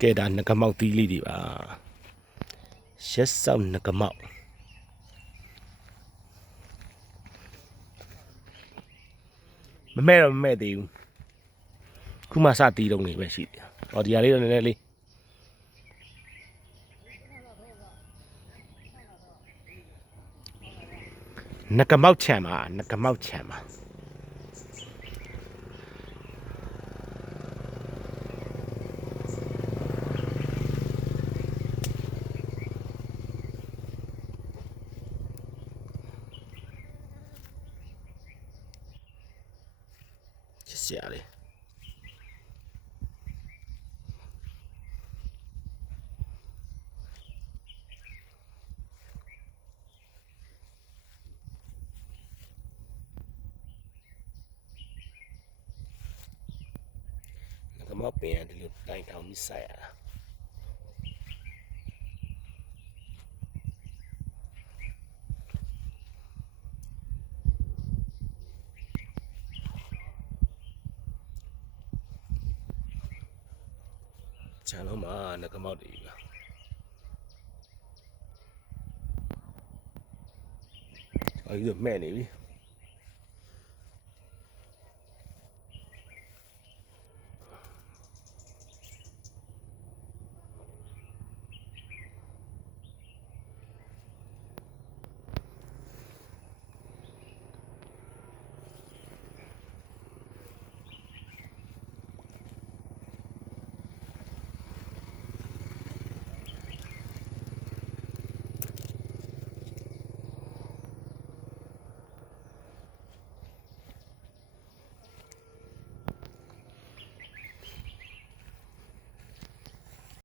ကဲဒါငကမောက်သီးလေးတွေပါရက်စောက်ငကမောက်မမဲ့တော့မမဲ့သေးဘူးခုမှစတီးတုံးနေပဲရှိတယ်ဟောဒီဟာလေးတော့နည်းနည်းလေးငကမောက်ချံပါငကမောက်ချံပါဆရာလေးငကမောက်ပင်ရဒီလိုတိုင်ထောင်ပြီးဆိုင်ရတာခြံလုံးမှာငကမောက်တွေပါအဲ့ဒီမဲ့နေပြီ